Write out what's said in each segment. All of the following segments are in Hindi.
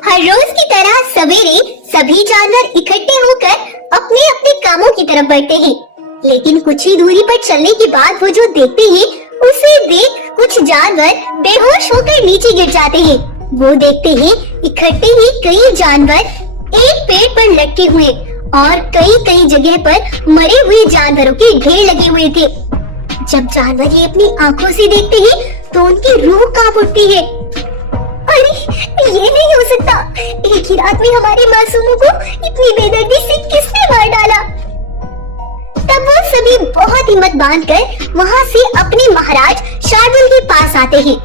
हर रोज की तरह सवेरे सभी जानवर इकट्ठे होकर अपने अपने कामों की तरफ बढ़ते हैं, लेकिन कुछ ही दूरी पर चलने के बाद वो जो देखते हैं उसे देख कुछ जानवर बेहोश होकर नीचे गिर जाते हैं। वो देखते हैं इकट्ठे ही कई जानवर एक पेड़ पर लटके हुए और कई कई जगह पर मरे हुए जानवरों के ढेर लगे हुए थे। जब जानवर ये अपनी आंखों से देखते हैं तो उनकी रूह कांप उठती है। अरे ये नहीं हो सकता, एक ही रात में हमारे मासूमों को इतनी बेदर्दी से किसने मार डाला। तब वो सभी बहुत हिम्मत बांधकर वहाँ से अपने महाराज शार्दुल के पास आते हैं।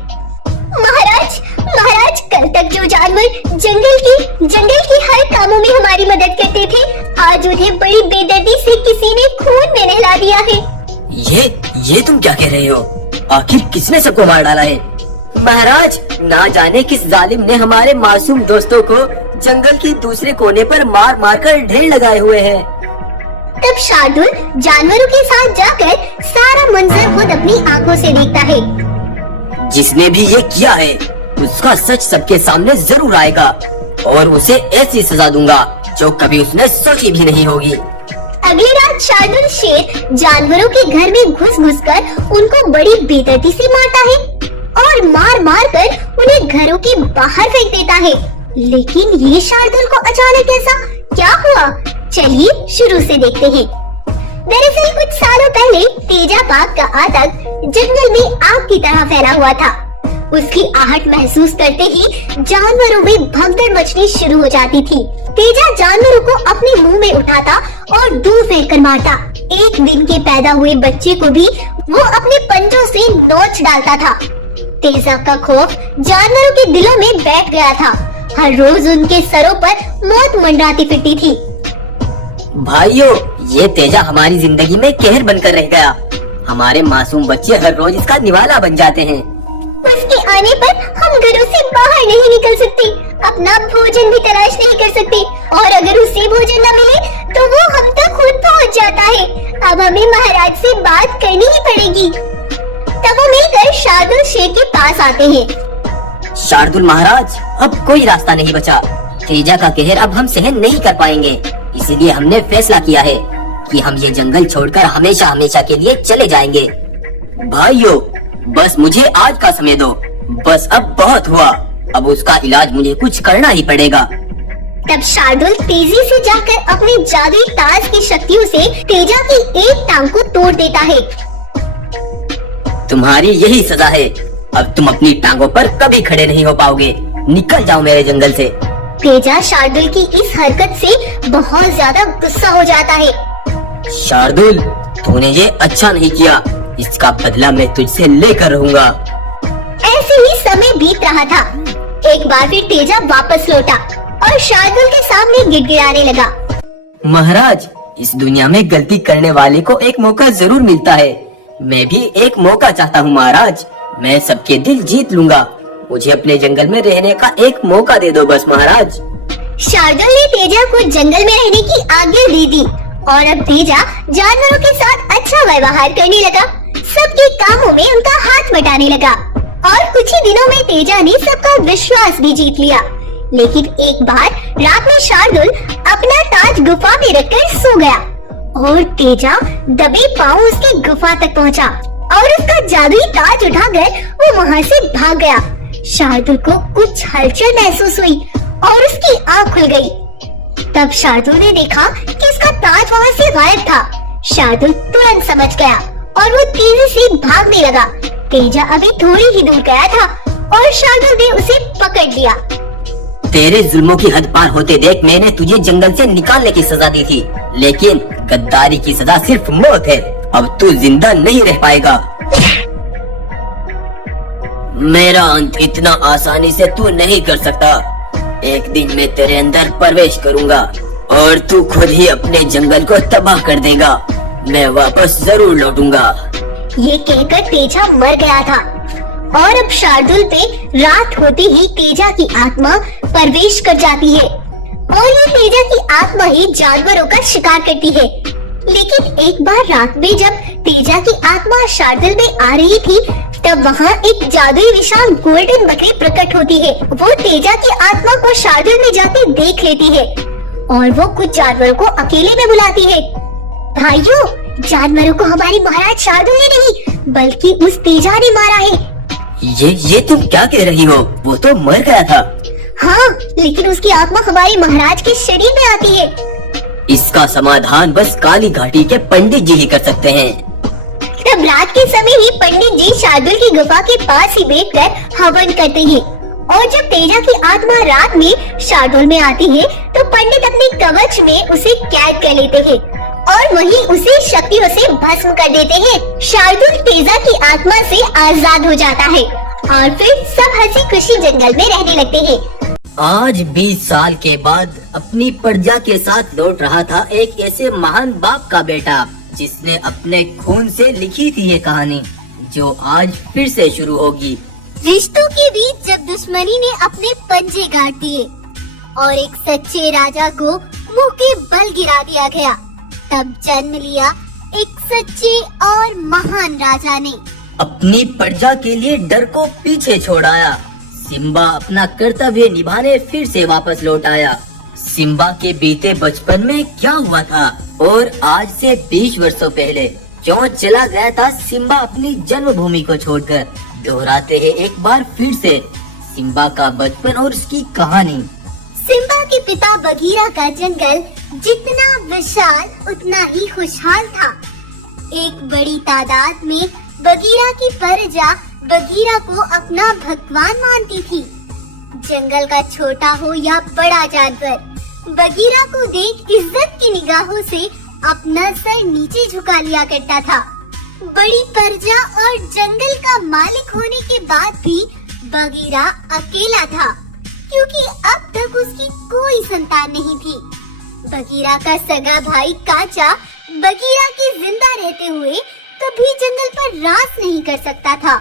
महाराज, महाराज, कल तक जो जानवर जंगल के हर कामों में हमारी मदद करते थे, आज उन्हें बड़ी बेदर्दी से किसी ने खून में नहला दिया है। ये तुम क्या कह रहे हो? आखिर किसने सबको मार डाला है? महाराज, ना जाने किस जालिम ने हमारे मासूम दोस्तों को जंगल के दूसरे कोने पर मार मार कर ढेर लगाए हुए हैं। तब शार्दुल जानवरों के साथ जाकर सारा मंजर खुद अपनी आंखों से देखता है। जिसने भी ये किया है उसका सच सबके सामने जरूर आएगा और उसे ऐसी सजा दूंगा जो कभी उसने सोची भी नहीं होगी। अगली रात शार्दुल शेर जानवरों के घर में घुस कर उनको बड़ी बेदर्दी से मारता है और मार मार कर उन्हें घरों के बाहर फेंक देता है। लेकिन ये शार्दुल को अचानक ऐसा क्या हुआ? चलिए शुरू से देखते हैं। दरअसल कुछ सालों पहले तेजाबाग का आतंक जंगल में आग की तरह फैला हुआ था। उसकी आहट महसूस करते ही जानवरों में भगदड़ मचनी शुरू हो जाती थी। तेजा जानवरों को अपने मुंह में उठाता और दूर फेंक कर मारता। एक दिन के पैदा हुए बच्चे को भी वो अपने पंजों से नोच डालता था। तेजा का खौफ जानवरों के दिलों में बैठ गया था। हर रोज उनके सरों पर मौत मंडराती फिरती थी। भाइयों, ये तेजा हमारी जिंदगी में कहर बनकर रह गया। हमारे मासूम बच्चे हर रोज इसका निवाला बन जाते हैं। उसके आने पर हम घरों से बाहर नहीं निकल सकते, अपना भोजन भी तलाश नहीं कर सकते और अगर उसे भोजन न मिले तो वो हम तक खुद पहुंच जाता है। अब हमें महाराज से बात करनी ही पड़ेगी। तब वो मिलकर शार्दुल शेर के पास आते हैं। शार्दुल महाराज, अब कोई रास्ता नहीं बचा। तेजा का कहर अब हम सहन नहीं कर पाएंगे, इसीलिए हमने फैसला किया है कि हम ये जंगल छोड़कर हमेशा हमेशा के लिए चले जाएंगे। भाइयों, बस मुझे आज का समय दो। बस अब बहुत हुआ, अब उसका इलाज मुझे कुछ करना ही पड़ेगा। तब शार्दुल तेजी से जाकर अपने जादुई ताज की शक्तियों से तेजा की एक टांग को तोड़ देता है। तुम्हारी यही सजा है। अब तुम अपनी टांगों पर कभी खड़े नहीं हो पाओगे। निकल जाओ मेरे जंगल से। तेजा शार्दुल की इस हरकत से बहुत ज्यादा गुस्सा हो जाता है। शार्दुल, तूने ये अच्छा नहीं किया। इसका बदला मैं तुझसे लेकर रहूंगा। ऐसे ही समय बीत रहा था। एक बार फिर तेजा वापस लौटा और शार्दुल के सामने गिड़गिड़ाने लगा। महाराज, इस दुनिया में गलती करने वाले को एक मौका जरूर मिलता है। मैं भी एक मौका चाहता हूँ महाराज। मैं सबके दिल जीत लूंगा। मुझे अपने जंगल में रहने का एक मौका दे दो बस महाराज। शार्दुल ने तेजा को जंगल में रहने की आज्ञा दे दी और अब तेजा जानवरों के साथ अच्छा व्यवहार करने लगा। सबके कामों में उनका हाथ बटाने लगा और कुछ ही दिनों में तेजा ने सबका विश्वास भी जीत लिया। लेकिन एक बार रात में शार्दुल अपना ताज गुफा में रखकर सो गया और तेजा दबे पांव उसकी गुफा तक पहुंचा और उसका जादुई ताज उठाकर वो वहाँ से भाग गया। शार्दुल को कुछ हलचल महसूस हुई और उसकी आँख खुल गई। तब शार्दुल ने देखा कि उसका ताज वहाँ से गायब था। शार्दुल तुरंत समझ गया और वो तेजी से भागने लगा। तेजा अभी थोड़ी ही दूर गया था और शार्दुल ने उसे पकड़ लिया। तेरे जुल्मों की हद पार होते देख मैंने तुझे जंगल से निकालने की सजा दी थी, लेकिन गद्दारी की सजा सिर्फ मौत है। अब तू जिंदा नहीं रह पाएगा। मेरा अंत इतना आसानी से तू नहीं कर सकता। एक दिन मैं तेरे अंदर प्रवेश करूंगा और तू खुद ही अपने जंगल को तबाह कर देगा। मैं वापस जरूर लौटूंगा। ये कहकर तेजा मर गया था और अब शार्दुल पे रात होते ही तेजा की आत्मा प्रवेश कर जाती है और ये तेजा की आत्मा ही जानवरों का शिकार करती है। लेकिन एक बार रात में जब तेजा की आत्मा शार्दुल में आ रही थी तब वहाँ एक जादुई विशाल गोल्डन बकरी प्रकट होती है। वो तेजा की आत्मा को शार्दुल में जाते देख लेती है और वो कुछ जानवरों को अकेले में बुलाती है। भाइयों, जानवरों को हमारी महाराज शार्दुल ने नहीं बल्कि उस तेजा ने मारा है। ये तुम क्या कह रही हो? वो तो मर गया था। हाँ, लेकिन उसकी आत्मा हमारे महाराज के शरीर में आती है। इसका समाधान बस काली घाटी के पंडित जी ही कर सकते हैं। तब रात के समय ही पंडित जी शार्दुल की गुफा के पास ही बैठकर हवन करते हैं और जब तेजा की आत्मा रात में शार्दुल में आती है तो पंडित अपने कवच में उसे कैद कर लेते हैं और वहीं उसे शक्तियों से भस्म कर देते हैं। शार्दुल तेजा की आत्मा से आजाद हो जाता है और फिर सब हंसी खुशी जंगल में रहने लगते हैं। आज 20 साल के बाद अपनी प्रजा के साथ लौट रहा था एक ऐसे महान बाप का बेटा जिसने अपने खून से लिखी थी ये कहानी, जो आज फिर से शुरू होगी। रिश्तों के बीच जब दुश्मनी ने अपने पंजे गाड़ दिए और एक सच्चे राजा को मुंह के बल गिरा दिया गया, तब जन्म लिया एक सच्चे और महान राजा ने। अपनी प्रजा के लिए डर को पीछे छोड़ाया। सिम्बा अपना कर्तव्य निभाने फिर से वापस लौट आया। सिम्बा के बीते बचपन में क्या हुआ था और आज से 20 वर्षों पहले क्यों चला गया था सिम्बा अपनी जन्मभूमि को छोड़कर। दोहराते हैं एक बार फिर से सिम्बा का बचपन और उसकी कहानी। सिम्बा के पिता बगीरा का जंगल जितना विशाल उतना ही खुशहाल था। एक बड़ी तादाद में बगीरा की प्रजा बगीरा को अपना भगवान मानती थी। जंगल का छोटा हो या बड़ा जानवर, बगीरा को देख इज्जत की निगाहों से अपना सर नीचे झुका लिया करता था। बड़ी प्रजा और जंगल का मालिक होने के बाद भी बगीरा अकेला था, क्योंकि अब तक उसकी कोई संतान नहीं थी। बगीरा का सगा भाई काचा बगीरा के जिंदा रहते हुए कभी जंगल पर राज नहीं कर सकता था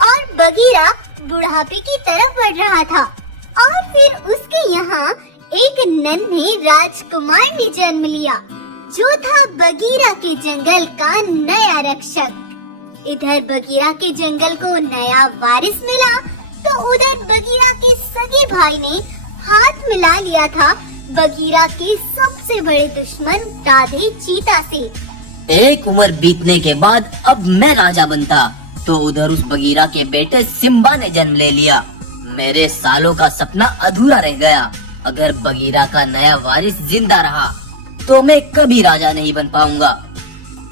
और बगीरा बुढ़ापे की तरफ बढ़ रहा था। और फिर उसके यहाँ एक नन्हे राजकुमार ने जन्म लिया, जो था बगीरा के जंगल का नया रक्षक। इधर बगीरा के जंगल को नया वारिस मिला तो उधर बगीरा के सगे भाई ने हाथ मिला लिया था बगीरा के सबसे बड़े दुश्मन राधे चीता से। एक उम्र बीतने के बाद अब मैं राजा बनता तो उधर उस बगीरा के बेटे सिम्बा ने जन्म ले लिया। मेरे सालों का सपना अधूरा रह गया। अगर बगीरा का नया वारिस जिंदा रहा तो मैं कभी राजा नहीं बन पाऊंगा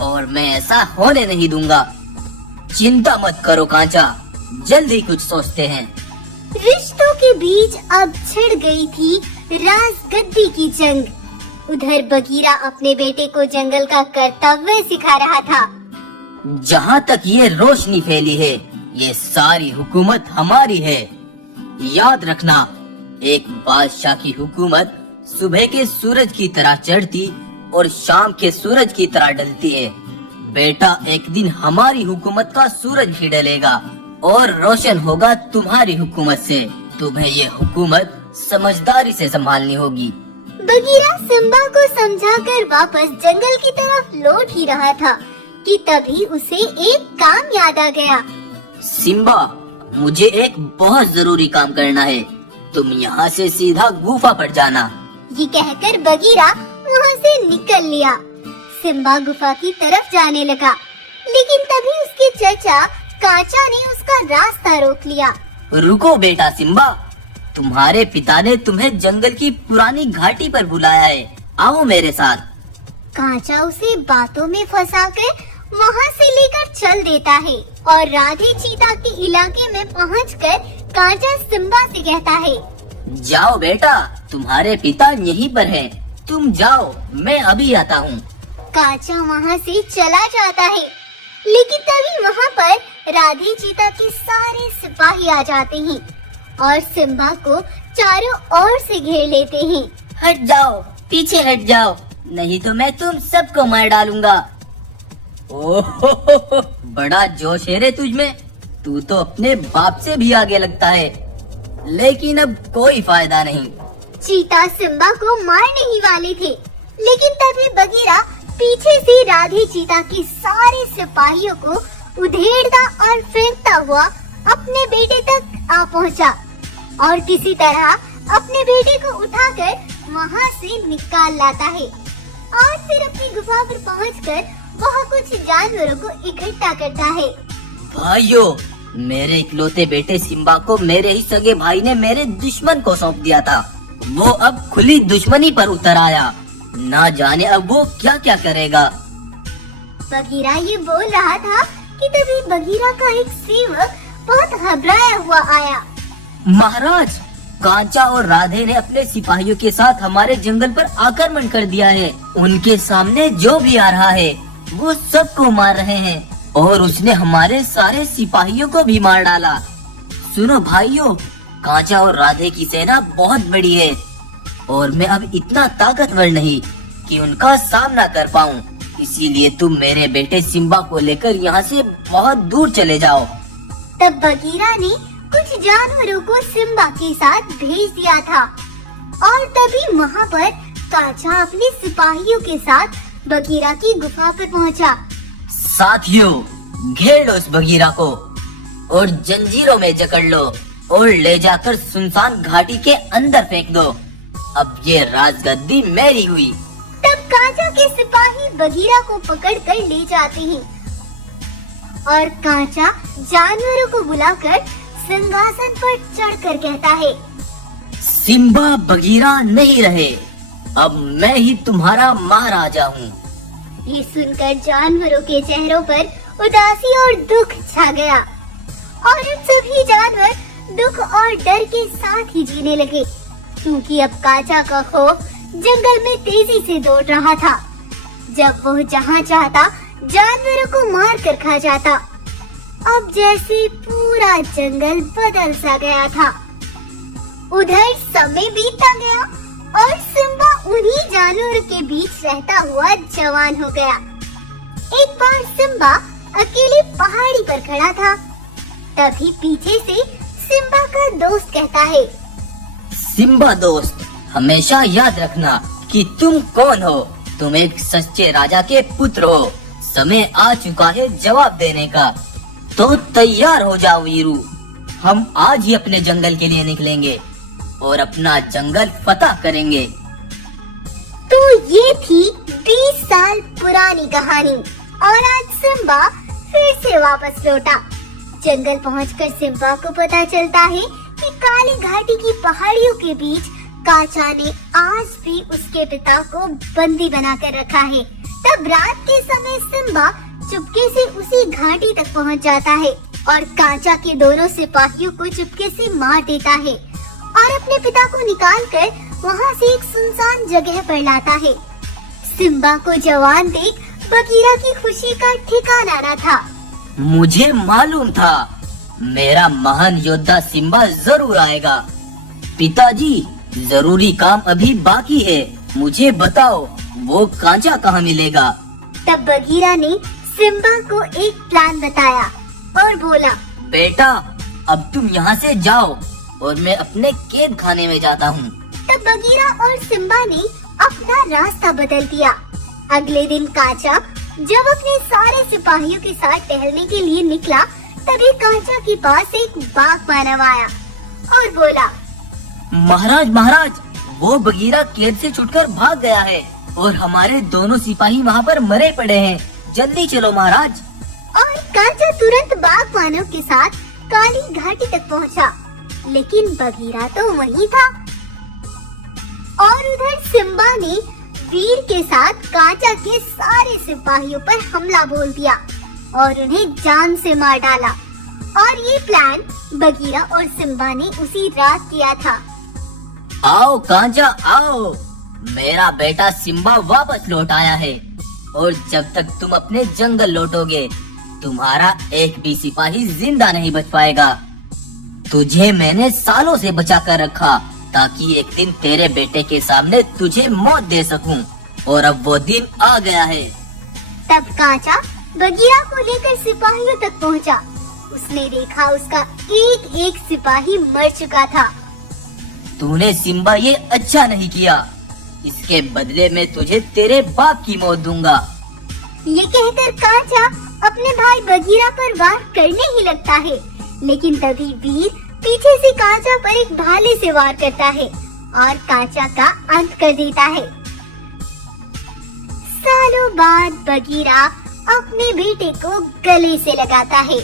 और मैं ऐसा होने नहीं दूंगा। चिंता मत करो कांचा, जल्दी कुछ सोचते हैं। रिश्तों के बीच अब छिड़ गई थी राजगद्दी की जंग। उधर बगीरा अपने बेटे को जंगल का कर्तव्य सिखा रहा था। जहाँ तक ये रोशनी फैली है, ये सारी हुकूमत हमारी है। याद रखना, एक बादशाह की हुकूमत सुबह के सूरज की तरह चढ़ती और शाम के सूरज की तरह ढलती है। बेटा, एक दिन हमारी हुकूमत का सूरज ही ढलेगा और रोशन होगा तुम्हारी हुकूमत से। तुम्हें ये हुकूमत समझदारी से संभालनी होगी। बगीरा सिम्बा को समझाकर वापस जंगल की तरफ लौट ही रहा था कि तभी उसे एक काम याद आ गया। सिम्बा, मुझे एक बहुत जरूरी काम करना है। तुम यहाँ से सीधा गुफा पर जाना। ये कहकर बगीरा वहाँ से निकल लिया। सिम्बा गुफा की तरफ जाने लगा, लेकिन तभी उसके चाचा काचा ने उसका रास्ता रोक लिया। रुको बेटा सिम्बा, तुम्हारे पिता ने तुम्हें जंगल की पुरानी घाटी पर बुलाया है। आओ मेरे साथ। काचा उसे बातों में फंसाकर वहाँ से लेकर चल देता है और राधे चीता के इलाके में पहुंचकर काचा सिम्बा से कहता है, जाओ बेटा, तुम्हारे पिता यहीं पर हैं। तुम जाओ, मैं अभी आता हूँ। काचा वहाँ से चला जाता है, लेकिन तभी वहाँ पर राधे चीता के सारे सिपाही आ जाते हैं और सिम्बा को चारों ओर से घेर लेते हैं। हट जाओ, पीछे हट जाओ, नहीं तो मैं तुम सबको मार डालूंगा। ओह, बड़ा जोश है रे तुझमें। तू तो अपने बाप से भी आगे लगता है, लेकिन अब कोई फायदा नहीं। चीता सिम्बा को मारने ही वाले थे, लेकिन तभी बगीरा पीछे से राधे चीता के सारे सिपाहियों को उधेड़ता और फेंकता हुआ अपने बेटे तक आ पहुंचा और किसी तरह अपने बेटे को उठाकर वहां से निकाल लाता है और फिर अपनी गुफा पर पहुंचकर वह कुछ जानवरों को इकट्ठा करता है। भाइयों, मेरे इकलौते बेटे सिम्बा को मेरे ही सगे भाई ने मेरे दुश्मन को सौंप दिया था। वो अब खुली दुश्मनी पर उतर आया। ना जाने अब वो क्या क्या करेगा। बगीरा ये बोल रहा था कि तभी बगीरा का एक सेवक बहुत घबराया हुआ आया। महाराज, कांचा और राधे ने अपने सिपाहियों के साथ हमारे जंगल पर आक्रमण कर दिया है। उनके सामने जो भी आ रहा है वो सबको मार रहे हैं और उसने हमारे सारे सिपाहियों को भी मार डाला। सुनो भाइयों, कांचा और राधे की सेना बहुत बड़ी है और मैं अब इतना ताकतवर नहीं कि उनका सामना कर पाऊं। इसीलिए तुम मेरे बेटे सिम्बा को लेकर यहाँ से बहुत दूर चले जाओ। तब बगीरा ने कुछ जानवरों को सिम्बा के साथ भेज दिया था और तभी वहाँ पर कांचा अपने सिपाहियों के साथ बगीरा की गुफा पर पहुँचा। साथियों, घेर लो इस बगीरा को और जंजीरों में जकड़ लो और ले जाकर सुनसान घाटी के अंदर फेंक दो। अब ये राजगद्दी मेरी हुई। तब कांचा के सिपाही बगीरा को पकड़कर ले जाते हैं और कांचा जानवरों को बुलाकर सिंहासन पर चढ़कर कहता है, सिम्बा बगीरा नहीं रहे, अब मैं ही तुम्हारा महाराजा हूँ। ये सुनकर जानवरों के चेहरों पर उदासी और दुख छा गया और उन सभी जानवर दुख और डर के साथ ही जीने लगे, क्योंकि अब कांचा का खौफ जंगल में तेजी से दौड़ रहा था। जब वो जहाँ चाहता जानवरों को मार कर खा जाता। अब जैसे पूरा जंगल बदल सा गया था। उधर समय बीतता गया और सिम्बा उन्हीं जानवरों के बीच रहता हुआ जवान हो गया। एक बार सिम्बा अकेले पहाड़ी पर खड़ा था। तभी पीछे से सिम्बा का दोस्त कहता है, सिम्बा दोस्त, हमेशा याद रखना कि तुम कौन हो। तुम एक सच्चे राजा के पुत्र हो। समय आ चुका है जवाब देने का। तो तैयार हो जाओ वीरू। हम आज ही अपने जंगल के लिए निकलेंगे और अपना जंगल फतह करेंगे। तो ये थी 20 साल पुरानी कहानी और आज सिम्बा फिर से वापस लौटा। जंगल पहुंचकर सिम्बा को पता चलता है कि काली घाटी की पहाड़ियों के बीच कांचा ने आज भी उसके पिता को बंदी बनाकर रखा है। तब रात के समय सिम्बा चुपके से उसी घाटी तक पहुंच जाता है और कांचा के दोनों सिपाहियों को चुपके से मार देता है और अपने पिता को निकालकर वहां से एक सुनसान जगह पर लाता है। सिम्बा को जवान देख बगीरा की खुशी का ठिकाना न था। मुझे मालूम था मेरा महान योद्धा सिम्बा जरूर आएगा। पिताजी, जरूरी काम अभी बाकी है। मुझे बताओ वो कांचा कहाँ मिलेगा? तब बगीरा ने सिम्बा को एक प्लान बताया और बोला, बेटा, अब तुम यहाँ से जाओ और मैं अपने कैद खाने में जाता हूँ। तब बगीरा और सिम्बा ने अपना रास्ता बदल दिया। अगले दिन कांचा जब अपने सारे सिपाहियों के साथ टहलने के लिए निकला, तभी कांचा के पास एक बाघ मानव आया और बोला, महाराज महाराज, वो बगीरा कैद से छुटकर भाग गया है और हमारे दोनों सिपाही वहाँ पर मरे पड़े हैं। जल्दी चलो महाराज। और कांचा तुरंत बाघ मानव के साथ काली घाटी तक पहुँचा, लेकिन बगीरा तो वहीं था। और उधर सिम्बा ने वीर के साथ कांचा के सारे सिपाहियों पर हमला बोल दिया और उन्हें जान से मार डाला। और ये प्लान बगीरा और सिम्बा ने उसी रात किया था। आओ कांचा आओ, मेरा बेटा सिम्बा वापस लौट आया है और जब तक तुम अपने जंगल लौटोगे तुम्हारा एक भी सिपाही जिंदा नहीं बच पाएगा। तुझे मैंने सालों से बचा कर रखा ताकि एक दिन तेरे बेटे के सामने तुझे मौत दे सकूं, और अब वो दिन आ गया है। तब कांचा बगीरा को लेकर सिपाहियों तक पहुंचा। उसने देखा उसका एक एक सिपाही मर चुका था। तूने सिम्बा ये अच्छा नहीं किया, इसके बदले में तुझे तेरे बाप की मौत दूंगा। ये कहकर कांचा अपने भाई बगीरा पर वार करने ही लगता है, लेकिन तभी वीर पीछे से काचा पर एक भाले से वार करता है और काचा का अंत कर देता है। सालों बाद बगीरा अपने बेटे को गले से लगाता है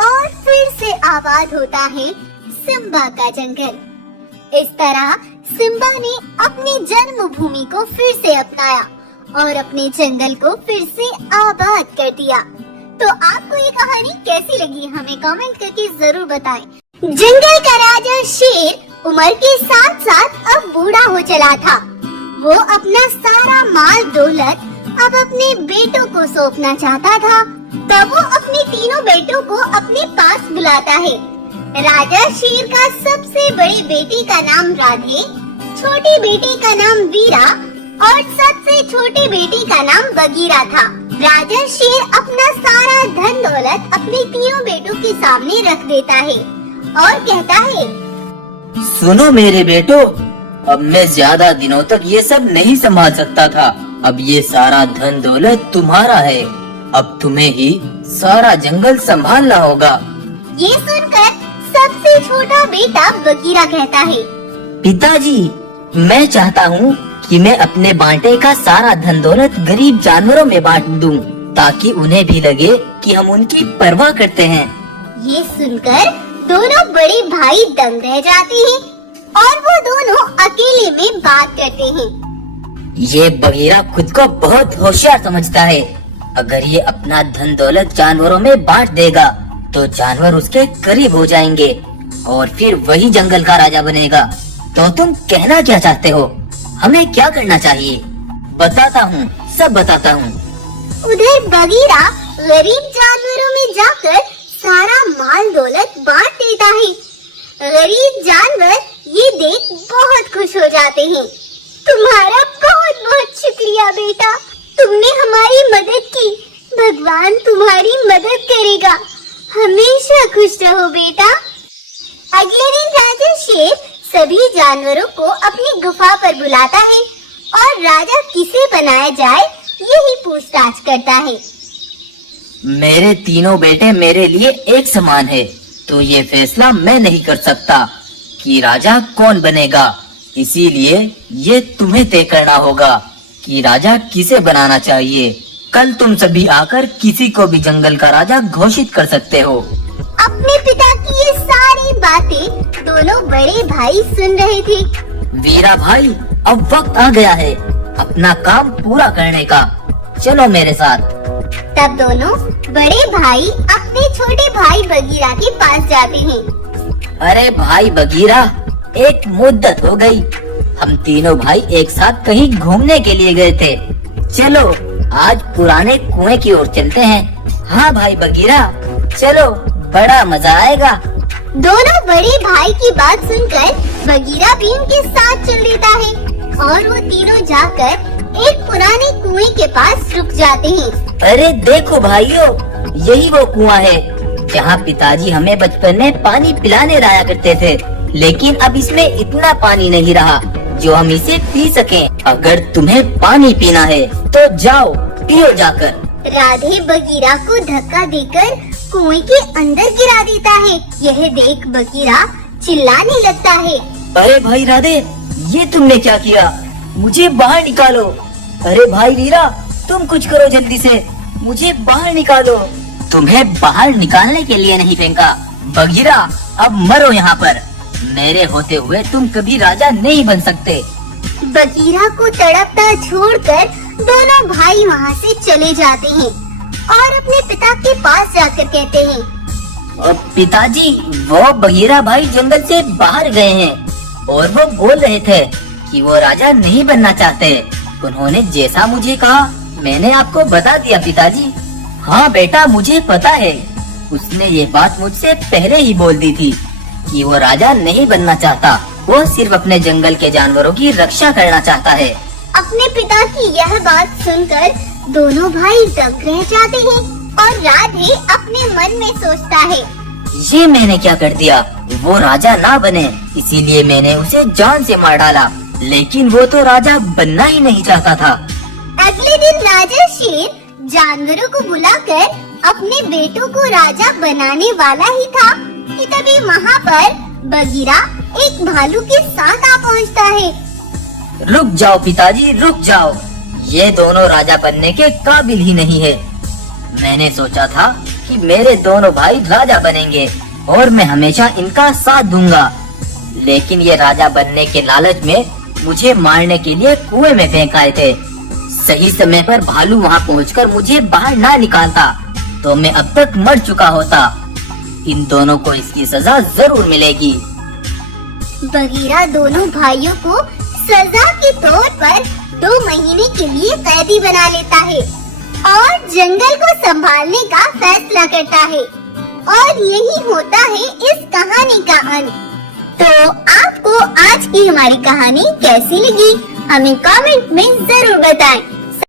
और फिर से आबाद होता है सिम्बा का जंगल। इस तरह सिम्बा ने अपनी जन्मभूमि को फिर से अपनाया और अपने जंगल को फिर से आबाद कर दिया। तो आपको ये कहानी कैसी लगी हमें कमेंट करके जरूर बताएं। जंगल का राजा शेर उम्र के साथ साथ अब बूढ़ा हो चला था। वो अपना सारा माल दौलत अब अपने बेटों को सौंपना चाहता था। तब वो अपने तीनों बेटों को अपने पास बुलाता है। राजा शेर का सबसे बड़ी बेटी का नाम राधे, छोटी बेटी का नाम वीरा और सबसे छोटी बेटी का नाम बगीरा था। राजा शेर अपना सारा धन दौलत अपने तीनों बेटों के सामने रख देता है और कहता है, सुनो मेरे बेटो, अब मैं ज्यादा दिनों तक ये सब नहीं संभाल सकता था। अब ये सारा धन दौलत तुम्हारा है। अब तुम्हें ही सारा जंगल संभालना होगा। ये सुनकर सबसे छोटा बेटा बगीरा कहता है, पिताजी, मैं चाहता हूँ कि मैं अपने बांटे का सारा धन दौलत गरीब जानवरों में बांट दूं, ताकि उन्हें भी लगे कि हम उनकी परवाह करते हैं। ये सुनकर दोनों बड़े भाई दंग रह जाते हैं और वो दोनों अकेले में बात करते हैं। ये बगीरा खुद को बहुत होशियार समझता है। अगर ये अपना धन दौलत जानवरों में बांट देगा तो जानवर उसके करीब हो जाएंगे और फिर वही जंगल का राजा बनेगा। तो तुम कहना क्या चाहते हो? हमें क्या करना चाहिए? बताता हूँ, सब बताता हूँ। उधर बगीरा गरीब जानवरों में जाकर सारा माल दौलत बांट देता है। गरीब जानवर ये देख बहुत खुश हो जाते हैं। तुम्हारा बहुत बहुत शुक्रिया बेटा, तुमने हमारी मदद की। भगवान तुम्हारी मदद करेगा। हमेशा खुश रहो बेटा। अगले दिन राजा शेर सभी जानवरों को अपनी गुफा पर बुलाता है और राजा किसे बनाया जाए यही पूछताछ करता है। मेरे तीनों बेटे मेरे लिए एक समान है, तो ये फैसला मैं नहीं कर सकता कि राजा कौन बनेगा। इसीलिए ये तुम्हें तय करना होगा कि राजा किसे बनाना चाहिए। कल तुम सभी आकर किसी को भी जंगल का राजा घोषित कर सकते हो। अपने पिता की ये सारी बातें दोनों बड़े भाई सुन रहे थे। वीरा भाई, अब वक्त आ गया है अपना काम पूरा करने का। चलो मेरे साथ। तब दोनों बड़े भाई अपने छोटे भाई बगीरा के पास जाते हैं। अरे भाई बगीरा, एक मुद्दत हो गई। हम तीनों भाई एक साथ कहीं घूमने के लिए गए थे। चलो आज पुराने कुएं की ओर चलते हैं। हाँ भाई बगीरा, चलो, बड़ा मजा आएगा। दोनों बड़े भाई की बात सुनकर बगीरा भी उनके साथ चल देता है और वो तीनों जाकर एक पुराने कुएं के पास रुक जाते हैं। अरे देखो भाइयों, यही वो कुआं है जहाँ पिताजी हमें बचपन में पानी पिलाने लाया करते थे। लेकिन अब इसमें इतना पानी नहीं रहा जो हम इसे पी सकें। अगर तुम्हें पानी पीना है तो जाओ पियो जाकर। राधे बगीरा को धक्का देकर कुएं के अंदर गिरा देता है। यह देख बगीरा चिल्लाने लगता है, अरे भाई राधे, ये तुमने क्या किया? मुझे बाहर निकालो। अरे भाई वीरा, तुम कुछ करो जल्दी से, मुझे बाहर निकालो। तुम्हें बाहर निकालने के लिए नहीं फेंका बगीरा, अब मरो यहाँ पर। मेरे होते हुए तुम कभी राजा नहीं बन सकते। बगीरा को तड़पता छोड़कर दोनों भाई वहाँ से चले जाते हैं और अपने पिता के पास जाकर कहते हैं, पिताजी, वो बगीरा भाई जंगल से बाहर गए हैं और वो बोल रहे थे कि वो राजा नहीं बनना चाहते। उन्होंने जैसा मुझे कहा मैंने आपको बता दिया पिताजी। हाँ बेटा, मुझे पता है। उसने ये बात मुझसे पहले ही बोल दी थी कि वो राजा नहीं बनना चाहता। वो सिर्फ अपने जंगल के जानवरों की रक्षा करना चाहता है। अपने पिता की यह बात सुनकर दोनों भाई दंग रह जाते हैं और राधे अपने मन में सोचता है, ये मैंने क्या कर दिया? वो राजा ना बने इसीलिए मैंने उसे जान से मार डाला, लेकिन वो तो राजा बनना ही नहीं चाहता था। अगले दिन राजा शेर जानवरों को बुलाकर अपने बेटों को राजा बनाने वाला ही था कि तभी वहाँ पर बगीरा एक भालू के साथ आ पहुँचता है। रुक जाओ पिताजी, रुक जाओ। ये दोनों राजा बनने के काबिल ही नहीं है। मैंने सोचा था कि मेरे दोनों भाई राजा बनेंगे और मैं हमेशा इनका साथ दूंगा, लेकिन ये राजा बनने के लालच में मुझे मारने के लिए कुएं में फेंक आए थे। सही समय पर भालू वहाँ पहुँचकर मुझे बाहर ना निकालता तो मैं अब तक मर चुका होता। इन दोनों को इसकी सजा जरूर मिलेगी। बगीरा दोनों भाइयों को सजा के तौर पर 2 महीने के लिए कैदी बना लेता है और जंगल को संभालने का फैसला करता है। और यही होता है इस कहानी का अंत। तो आपको आज की हमारी कहानी कैसी लगी, हमें कमेंट में जरूर बताएं।